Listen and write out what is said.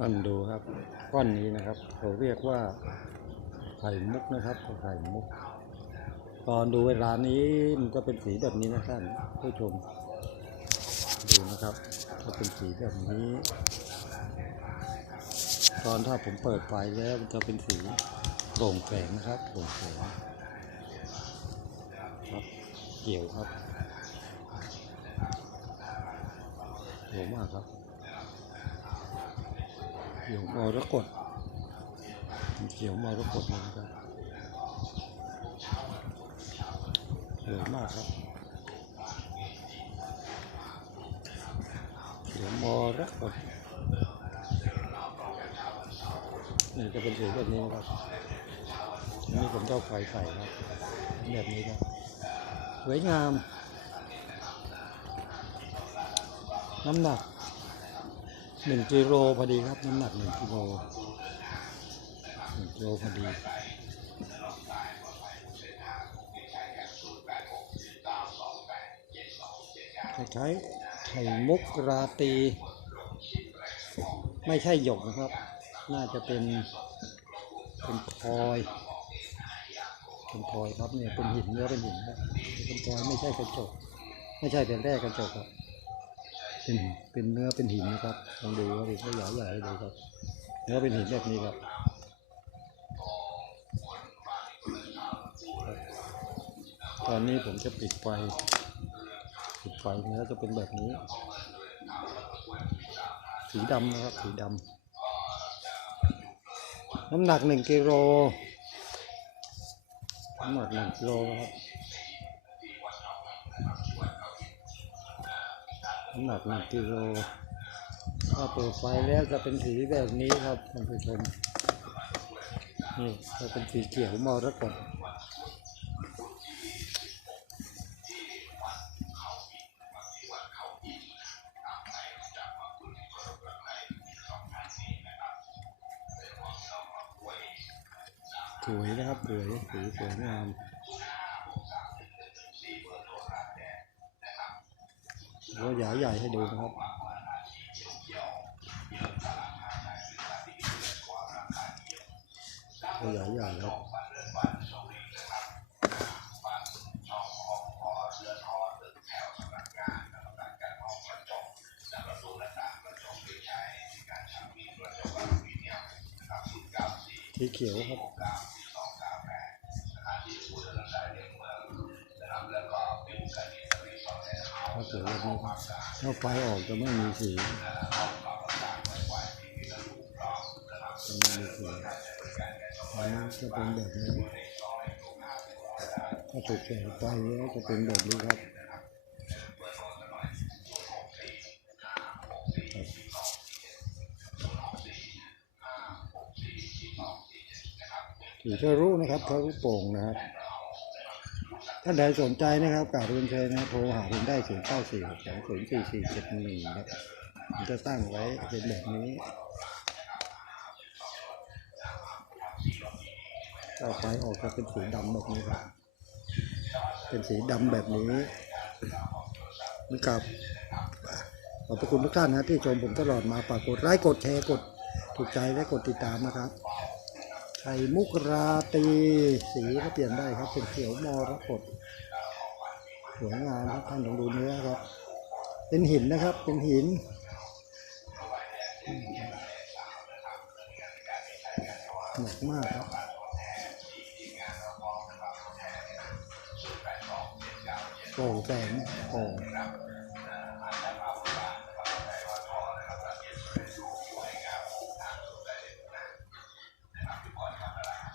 ท่านดูครับก้อนนี้นะครับเขาเรียกว่าไข่มุกนะครับไข่มุก ตอนดูเวลานี้มันก็เป็นสีแบบนี้นะท่านผู้ชม ดูนะครับก็เป็นสีแบบนี้ ตอนถ้าผมเปิดไฟแล้วมันจะเป็นสีโปร่งแสงนะครับโปร่งแสงครับเกี่ยวครับเกี่ยวมากครับ เกี่ยวมรกตเกี่ยวมรกตนะครับสวยมากครับเกี่ยวมรกตนี่จะเป็นสีแบบนี้นะครับนนี้ผมจะเอาไฟใส่ครับแบบนี้ครับสวยงาม น้ำหนัก หนึ่งกิโลพอดีครับ น้ำหนักหนึ่งกิโลหนึ่งกิโลพอดีคล้ายไข่มุกราตี ไม่ใช่หยกนะครับ น่าจะเป็นเป็นพลอยเป็นพลอยครับเนี่ยเป็นหินเนื้อเป็นหินครับเป็นพลอยไม่ใช่กระจก ไม่ใช่เป็นแร่กระจกครับ เป็นเป็นเนื้อเป็นหินนะครับลองดูว่าเป็นขยายใหญ่ดูครับ เนื้อเป็นหินแบบนี้ครับตอนนี้ผมจะปิดไฟปิดไฟเนื้อจะเป็นแบบนี้ สีดำนะครับสีดำน้ำหนักหนึ่งกิโลน้ำหนักหนึ่งกิโลครับำหนักหนึ่งกิโลถ้าเปิดไฟแล้วจะเป็นสีแบบนี้ครับท่านผู้ชมนี่จะเป็นสีเขียวมรกตสวยนะครับสวยสีสวยงาม เราใหญ่ใหญ่ให้ดูนะครับตัวใหญ่ใหญ่ครับสีเขียวครับ ถ้าเกิดแบบนี้ครับถ้าไฟออกจะไม่มีสีจะไม่มีสีอันนี้จะเป็นแบบนี้ถ้าถูกแสงไฟแล้วจะเป็นแบบนี้ครับสีทะลุนะครับทะลุโป่งนะครับ ท่านใดสนใจนะครับกราบเรียนเชิญนะโทรหาผมได้ถึง9 4 6 2 0 4 4 7 1ครับผมจะตั้งไว้เป็นแบบนี้ถ้าไฟออกจะเป็นสีดำแบบนี้ครับ เป็นสีดำแบบนี้นะครับขอบพระคุณทุกท่านนะที่ชมผมตลอดมาฝากกดไลค์กดแชร์กดถูกใจและกดติดตามนะครับไข่มุกราตีสีก็เปลี่ยนได้ครับเป็นเขียวมรกต สวยงามครับท่านลองดูเนื้อครับ เป็นหินนะครับ เป็นหิน หนักมากครับโปร่งแสงโปร่ง